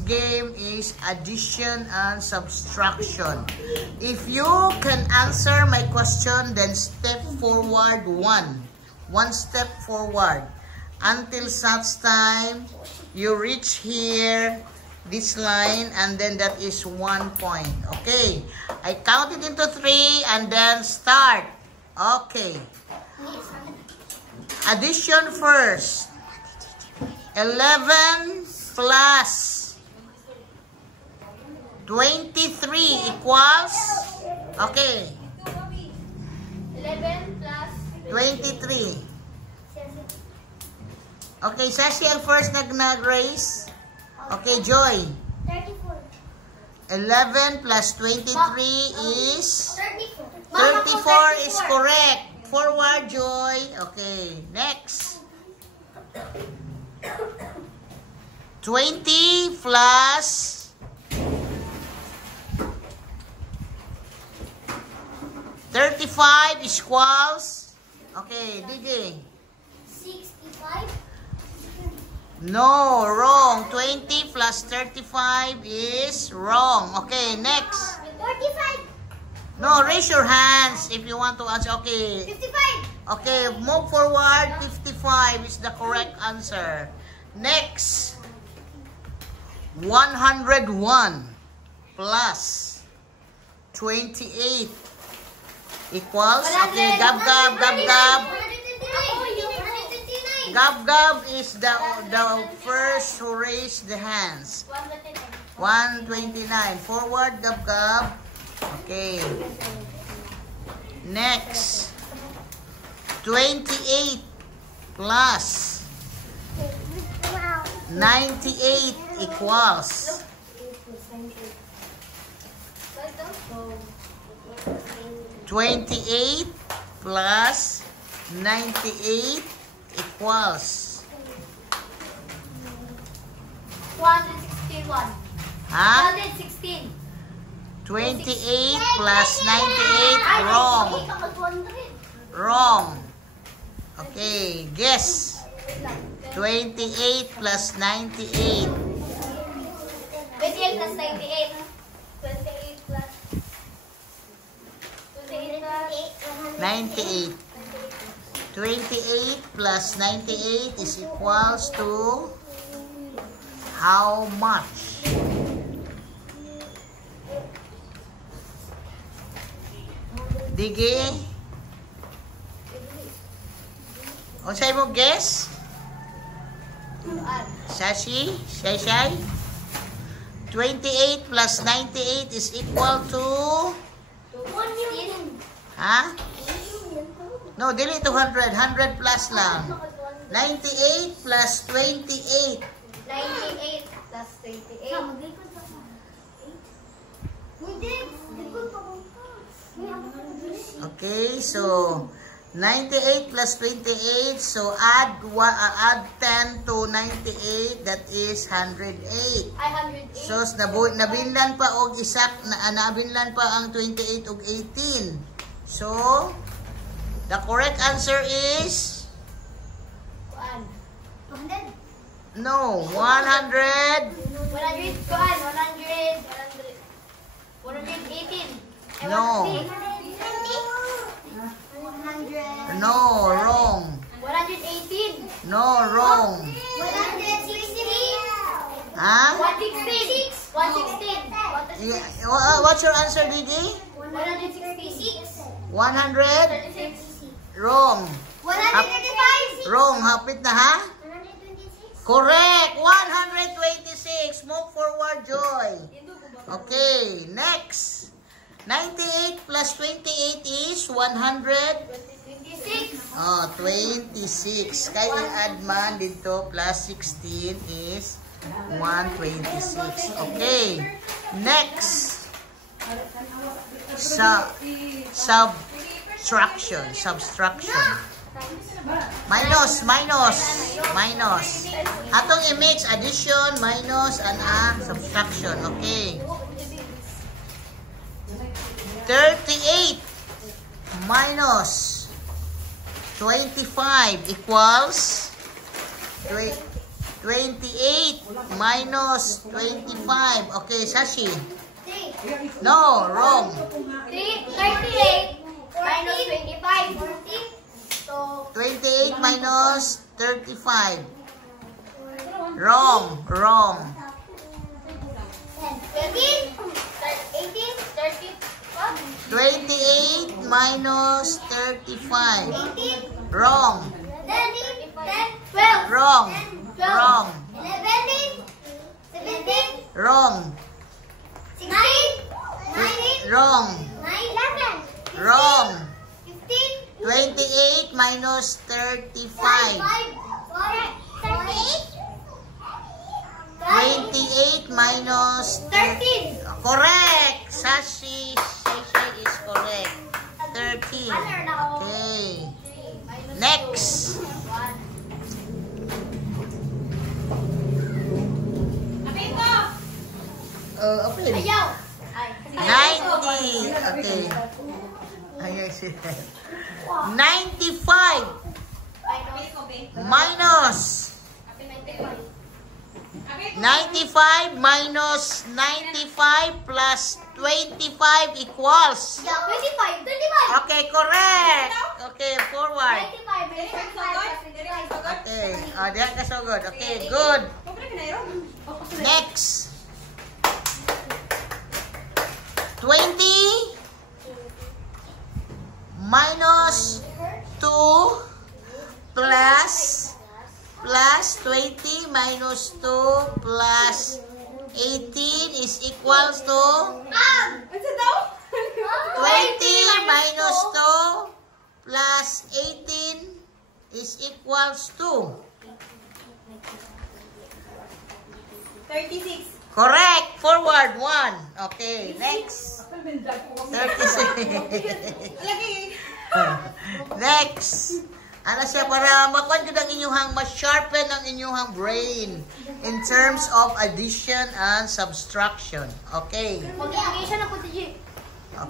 next game is addition and subtraction. If you can answer my question, then step forward one step forward until such time you reach here, this line, and then that is 1 point. Okay, I count it into 3 and then start. Okay, addition first. 11 plus 23 equals, okay, 11 plus 23. Okay, Sashi ang first nag-raise. Okay, Joy. 34. 11 plus 23 is 34. 34 is correct. Forward, Joy. Okay, next. 20 plus 35 equals, okay, DJ. 65. No, wrong. 20 plus 35 is wrong. Okay, next. 45. No, raise your hands if you want to answer. Okay. 55. Okay, move forward. 55 is the correct answer. Next. 101 plus 28 equals, okay, gab. Gab is the first who raised the hands. 129. Forward, gab. Okay. Next. 28 plus 98 equals, 28 plus 98 equals, 161. huh? 116. 28 plus 98, wrong. Wrong. Okay, guess. 28 plus 98. 28 plus 98. 28 plus 98. 28 plus 98 is equals to how much? Digi? O sa'yo mo guess? Sashi? Shay? 28 plus 98 is equal to, ha? No, dili 200. 100 plus lang. 98 plus 28. 98 plus 28. Okay, so 98 plus 28, so add 10 to 98, that is 108. I 108. So nabinlan pa og isak nabinlan pa ang 28 og 18. So the correct answer is 100. no, 100. 118. No. 100. No, wrong. 118. No, wrong. 116. Huh? 116. 116. Yeah, what's your answer, Didi? 166. 100? 36. Wrong. 135. Wrong. Hapit na, ha? 126. Correct. 126. Move forward, Joy. Okay, next. 98 plus 28 is 100? 26. Oh, 26. Kaya i-add man dito, plus 16 is 126. Okay. Next. Subtraction. Minus. Atong i-mix addition, minus, and subtraction. Okay. 38 minus 25 equals 28 minus 25. Okay, Sashi. 3. No, wrong. 38 minus 25. 14. So, 28 minus 35. Wrong, wrong. 18. 18. 30. What? 28 minus 35. 18. Wrong, 10. 12. wrong, 12. wrong, 11. 17. wrong, 16. 19. wrong, 11. wrong. 15. 28 minus 35. 28 minus 13. Correct. Sashi is correct. 13. Okay. Next. Okay. Ayaw. 90. Okay. Ayan siya. 95 minus 95 minus 95 plus 25 equals. 25. 25. Okay, correct. Okay, forward. 25. Okay, diyan ka so good. Okay, good. Next. 20 minus 2 plus 20 minus 2 plus 18 is equals to 20 minus 2 plus 18 is equals to 36. correct. Forward 1. Okay, next. 36. Next. Ano siya para makuha nyo ang inyong ma-sharpen ang inyong brain in terms of addition and subtraction. Okay. Multiplication na po, TG.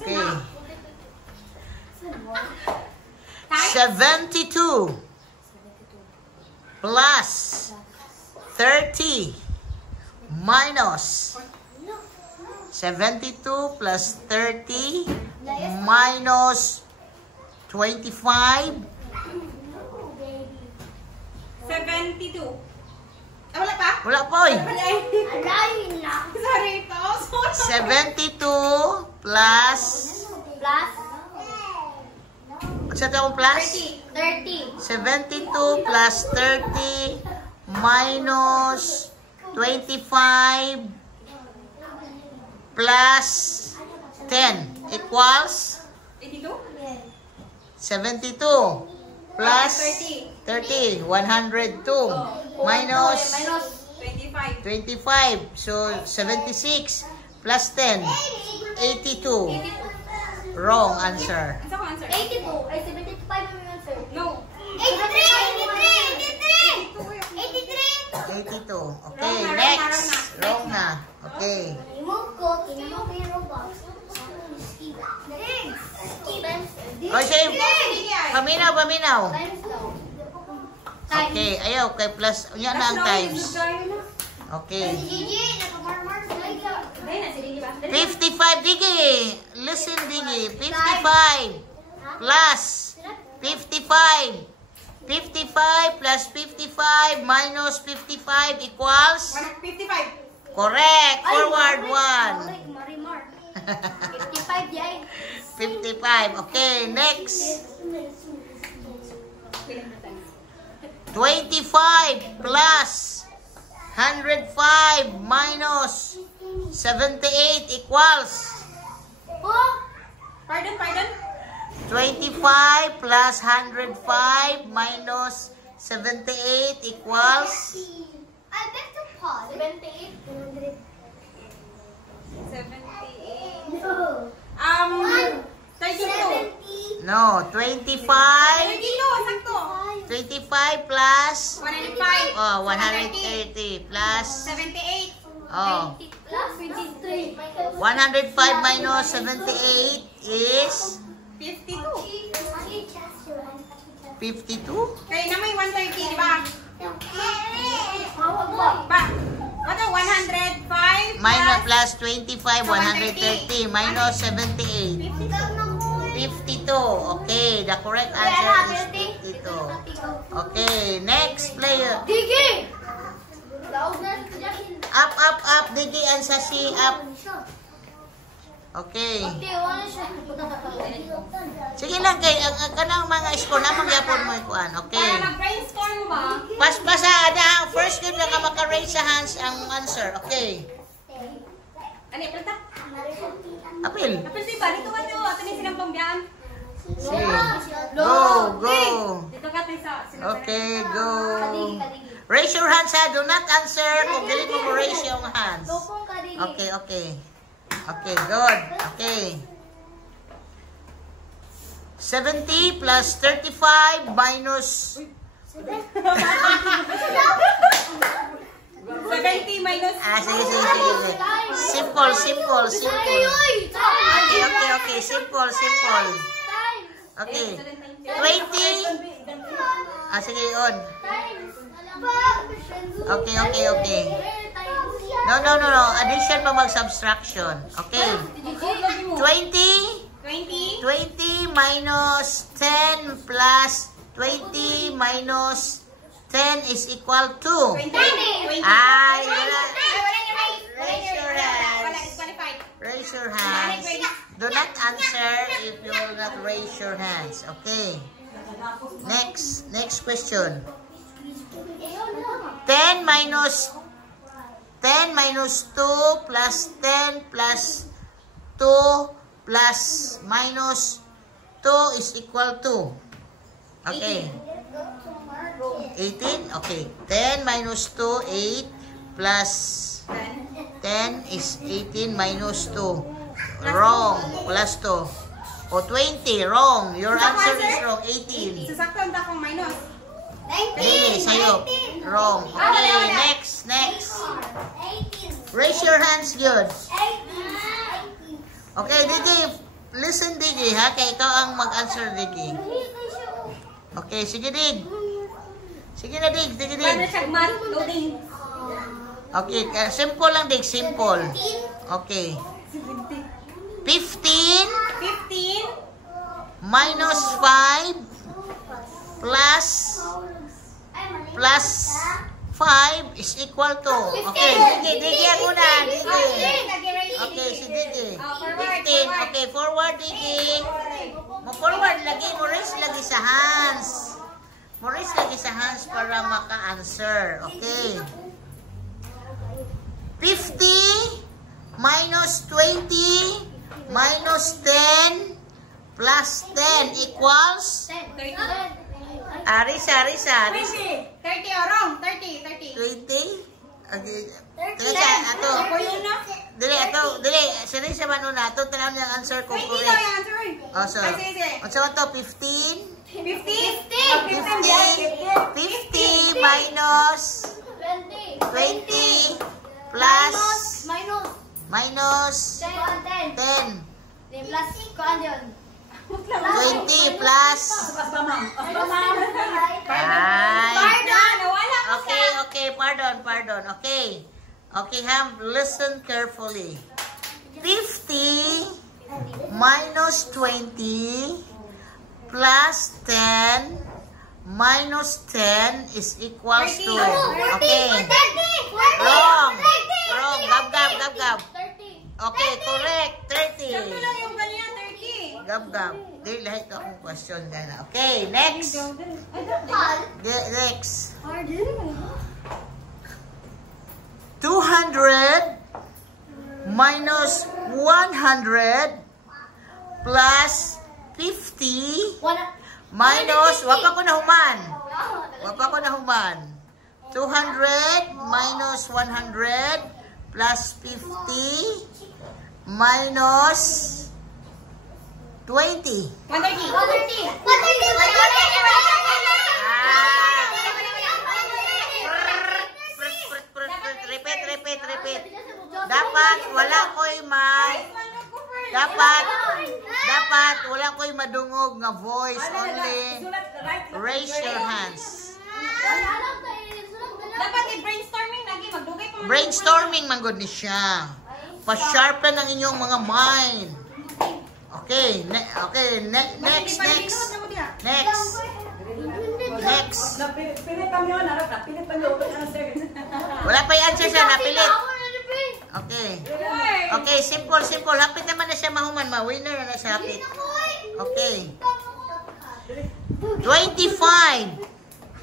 Okay. 72 plus 30 minus 72 plus 30 minus 25. 72. Wala pa? Wala po eh. Alayin na. Sorry po. 72 plus... Plus Sa taong plus? 30. 72 plus 30 minus 25 plus 10 equals 82? 72 plus 30, 102 minus 25. 25, so 76 plus 10, 82. Wrong answer. Ano ko answer? 82. Ay, 75 ang yung answer. No. 83. 82. Okay, next. Wrong na. Okay. Remove ko. Tinamok ko yung Robux. Kasi, paminaw. Times daw. Okay, ayaw. Kay plus, yan na ang times. Okay. Gigi, nakamarmar sa liga. 55, Digi. Listen, Digi. 55 plus 55. 55 plus 55 minus 55 equals? 55. Correct. Forward 1. Marimar. 55 yay. 55. Okay, next. 25 plus 105 minus 78 equals? Oh! Pardon? 25 plus 105 minus 78 equals? I bet to pause. 78. 78. No. 32. No, 25. 32, sakto. 25 plus? 105. Oh, 180 plus? 78. Oh, 23. 105 minus 78 is 52. 52? Kaya na may 130, di ba? Ano, 105 Minus plus 25, 130. Minus 78. 52. Okay, the correct answer is 52. Okay, next player. Digi! Up, up, up. Digi and Sashi, up. Okay. Sige lang kay ang kanang mga score na magyapon mo ikuan. Okay. Para nag-brainstorm ba? Pas-pasa ada first good na ka maka-raise sa hands ang answer. Okay. Ano, plata? Apil. Apil di ba? Dito ka nyo. Ito ni silang pambiyaan. Sige. Go, go. Dito ka tayo sa Okay, go. Raise your hands ha. Do not answer kung dili mo raise yung hands. Okay, okay. Okay, good. Okay. 70 plus 35 minus 70 minus sige, sige, sige. Simple, simple, simple. Okay, okay, okay. Simple, simple. Okay. 20. Sige, on. Okay, okay, okay. No, no, no, no. Addition pa mag-subtraction. Okay. 20. 20 minus 10 plus 20 minus 10 is equal to. Ay, wala. Raise your hands. Raise your hands. Do not answer if you will not raise your hands. Okay. Next question. 10 minus 2 plus 10 plus 2 plus minus 2 is equal to. Okay. 18? Okay. 10 minus 2, 8 plus 10 is 18 minus 2. Wrong. Plus 2. O 20. Wrong. Your answer is wrong. 18. Sasaktan ta kong minus. Okay, sa'yo. Wrong. Okay, next. Raise your hands, good. Okay, Digi. Listen, Digi, ha? Kaya ikaw ang mag-answer, Digi. Okay, sige, Dig. Sige na, Dig. Sige, Dig. Okay, simple lang, Dig. Simple. Okay. 15 minus 5 plus 5 is equal to. Okay, Digi ang una. Digi. Okay, si Digi. 15. Okay, forward, Digi. Mo-forward lagi. Mo-raise lagi sa hands. Mo-raise lagi sa hands para maka-answer. Okay. 50 minus 20 minus 10 plus 10 equals? Risa. 30 o wrong? 30. 20? Okay. Teka, ato. Dili. Sini sa man una. Ato, tanaw niya ang answer ko 20 daw correct. yung answer. Oh, so. Sige. Ano sa to? 15? 50 minus 20 plus minus 10. 20 plus Okay, pardon. Okay, listen carefully. 50 minus 20 plus 10 minus 10 is equals to. Okay. Wrong. Gab. Okay, correct. 30. Sakto lang yung kanya, 30. Gab. Dili lahat akong question gana. Okay, next. Next. 200 minus 100 plus 50 minus, wapa ko na human. 200 minus 100 plus 50 minus 20. 130. Repeat. Dapat wala ko'y madungog nga voice only. Raise your hands. Dapat i-brainstorming lagi. Magdugay pa man. Brainstorming man gud ni siya. Pa-sharpen ang inyong mga mind. Okay, next. Pilit kami yun, harap na. Pilit kami yun, answer. Wala pa yung answer siya, napilit. Okay, simple. Hapit naman na siya mahuman. Ma-winner na siya, hapit. Okay. 25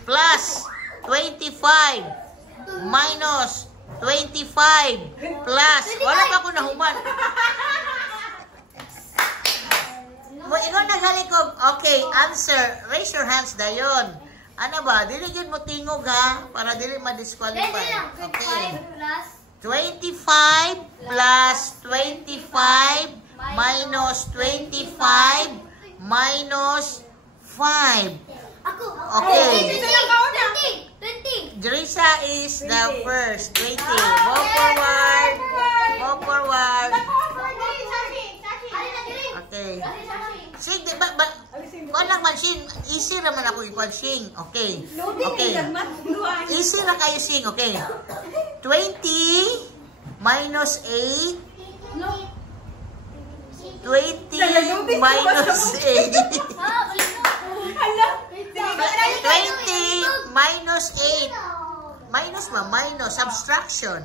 plus 25 minus 25 plus. Wala pa ako nahuman. Ikaw naghalikog. Okay, answer. Raise your hands dayon. Ano ba? Dili yun mo tingog ha? Para dili ma-disqualify. Okay. 25 plus 25 minus 25 minus 5. Okay. 20. Jerisa is the first. 20. Go forward. Okay. Sing, di ba? Kung lang man, sing. Easy naman ako ipag-sing. Okay. Easy na kayo sing. Okay. 20 minus 8. 20 minus 8. 20 minus 8. Minus. Subtraction.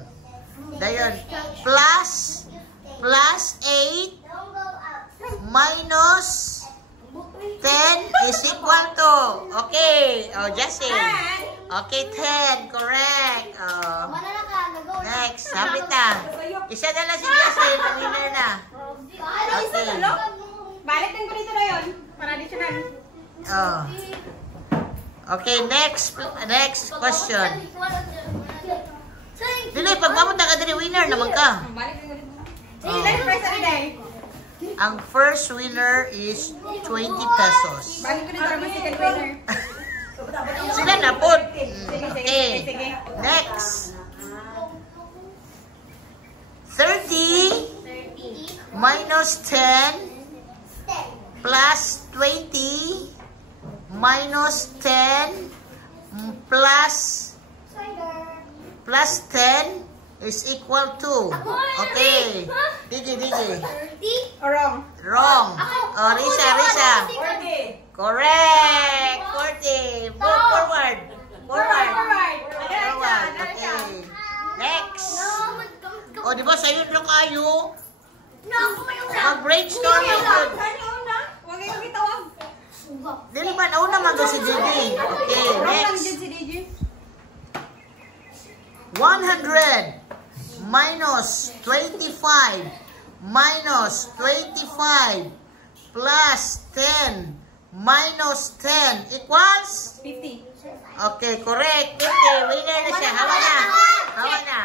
Dayon. Plus 8 minus 10 is equal to. Okay. Justin. Okay, 10. Correct. Next. Sabit na. Isa na lang si Justin. Winner na. Okay. Balik din ko dito na yun. Para additional. Okay, next question. Dili, pag mamunta ka dili, winner naman ka. Balik din ko dito. Let's price every day. Ang first winner is 20 pesos. Balik ko dito naman second winner. Sila na po. Sige. Next. 30 minus 10 plus 20 minus 10 plus 10 is equal to. Okay. Digi. Wrong. Oh, Risa. 40. Correct. 40. Move forward. Okay. Next. O, di ba sa'yo na kayo? Mag-brainstorm yung good. Huwag yung itawag. Dili man, una mag si Didi. Okay, next. 100 minus 25 minus 25 plus 10 minus 10 equals? 50. Okay, correct. 50. Winner na siya. Hawa na.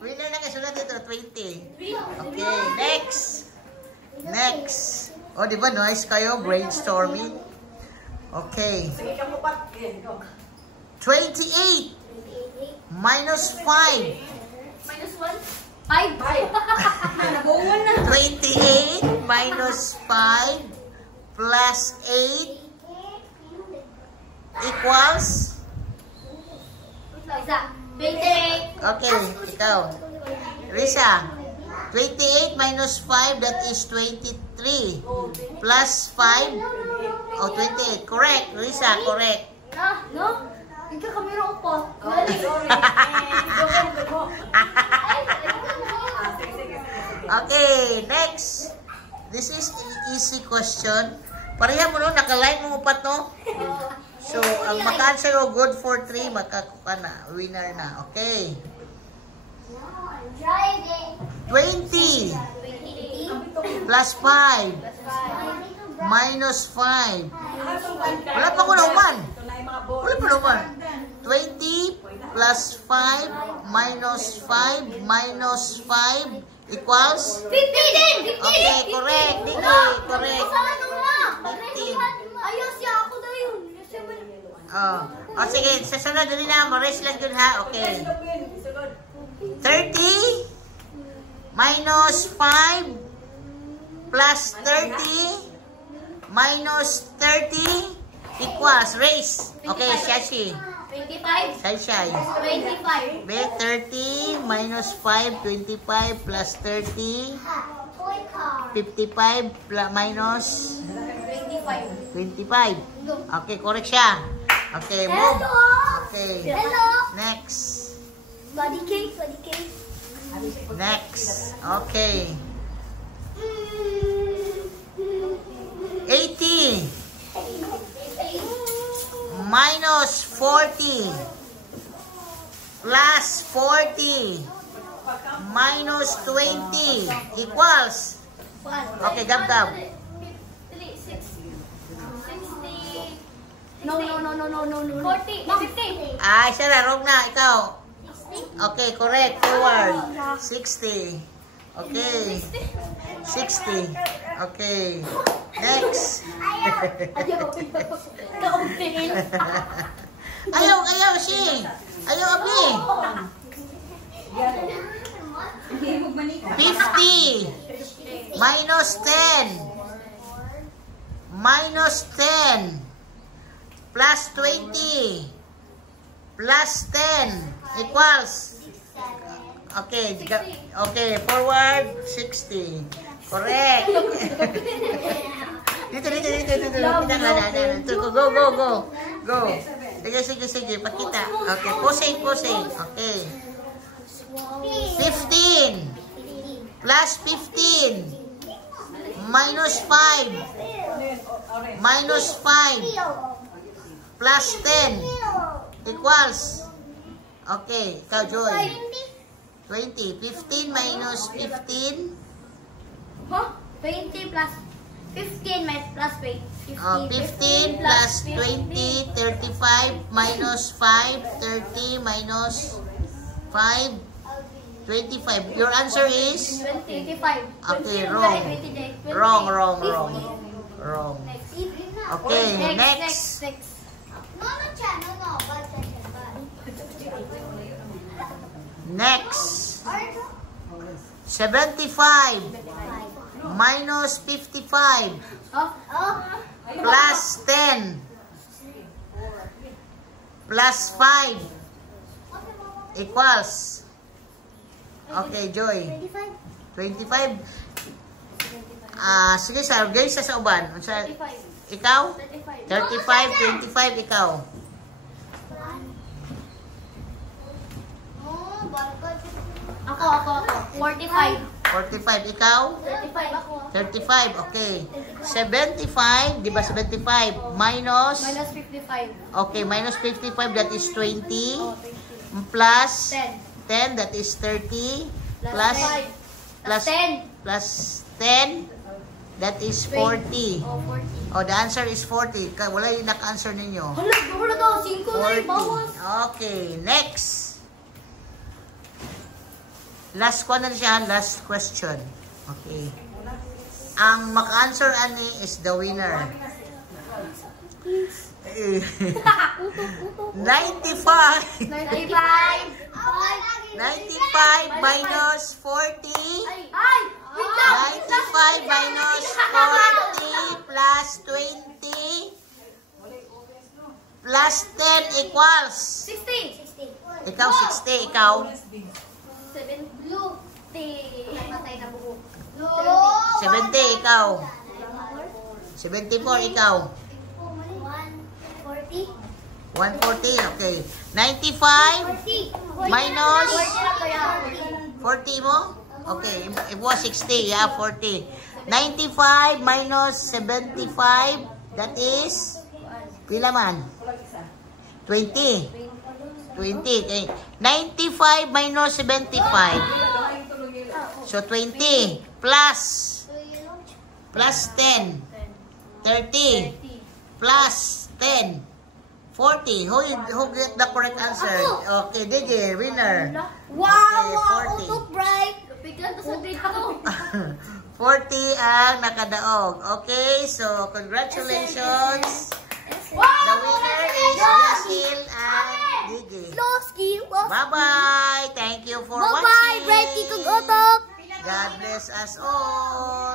Winner na kayo. Sulat ito, 20. Okay, next. O, di ba nice kayo? Brainstorming. Okay. Sige ka mo pa. 28 minus 5. Minus 1? 5. Nabuwan na. 28 minus 5 plus 8 equals? 28. Okay, ikaw. Risa, 28 minus 5, that is 23. Plus 5, 28. Correct, Risa, correct. No? Ikaw kamera po. Okay, next. This is an easy question. Pareha mo no, nakaline mo upat no? So, ang maka-answer o good for 3, makakuha na. Winner na. Okay. 20 plus 5 minus 5. Wala pa ko nauman. Wala pa nauman. 20 plus 5 minus 5 minus 5 equals? 50 din! 50! Okay, correct. Digi, correct. 15. Ayos siya ako daw yun. Oh, sige. Sa sunod din na. Maris lang dun ha. Okay. 30 minus 5 plus 30 minus 30 equals race. Okay, Shashi. 25. Shy. 25. Be, 30 minus 5, 25 plus 30, 55 minus 25. 25. Okay, correct siya. Okay, move. Okay. Hello. Next. Body cake, body cake. Next. Okay. 80 minus 40 plus 40 minus 20 equals. Okay, gab-gab. 60. No. 40. 50. Ay, siya na. Wrong na. Ikaw. Okay, correct. Forward. 60. Okay. 60. Okay. Next. Ayaw, si. Ayaw, abi. 50 minus 10 plus 20 plus 10 equals. Okay, forward 60. Correct. Dito. Go. Sige, pakita. Okay, posing. Okay. 15 plus 15 minus 5 plus 10 equals. Okay, ikaw, Joy. 20. 15 minus 15. Huh? 20 plus 15 plus 20. 15 plus 20, 35 minus 5, 30 minus 5, 25. Your answer is? 25. Okay, wrong. Wrong. Okay, next. Next. 75 minus 55 plus 10 plus 5 equals. Okay, Joy. 25. Sige, guys, sa uban. Ikaw? 35, 25, ikaw. Ako. 45. 45, ikaw? 35 ako. 35, okay. 75, di ba 75? Minus? Minus 55. Okay, minus 55, that is 20. Plus 10. 10, that is 30. Plus 5. Plus 10. Plus 10, that is 40. Oh, 40. Oh, the answer is 40. Wala yung naka-answer ninyo. Wala daw. 5 na yung bawas. Okay, next. Last question. Okay. Ang maka-answer ani is the winner. 95 minus 40. Ay! Wait lang! 95 minus 40 plus 20 plus 10 equals. 60. Ikaw 60, ikaw 7 blue. Patay na buhok. 70, ikaw 74, ikaw 140. 140, okay. 95 minus 40 mo? Okay, it was 60, yeah, 40. 95 minus 75, that is pila man? 20. 20, okay. 95 minus 75. So 20 plus 10. 30 plus 10. 40. Who get the correct answer? Okay, DJ, winner. Wow! Okay, 40. Auto bright! Bigla na sa grade ako. 40 ang nakadaog. Okay, so congratulations. The winner is Jasil and DJ. Bye-bye! Bye-bye. Thank you for Bye-bye! watching. Bright Kikog Auto! God bless us all.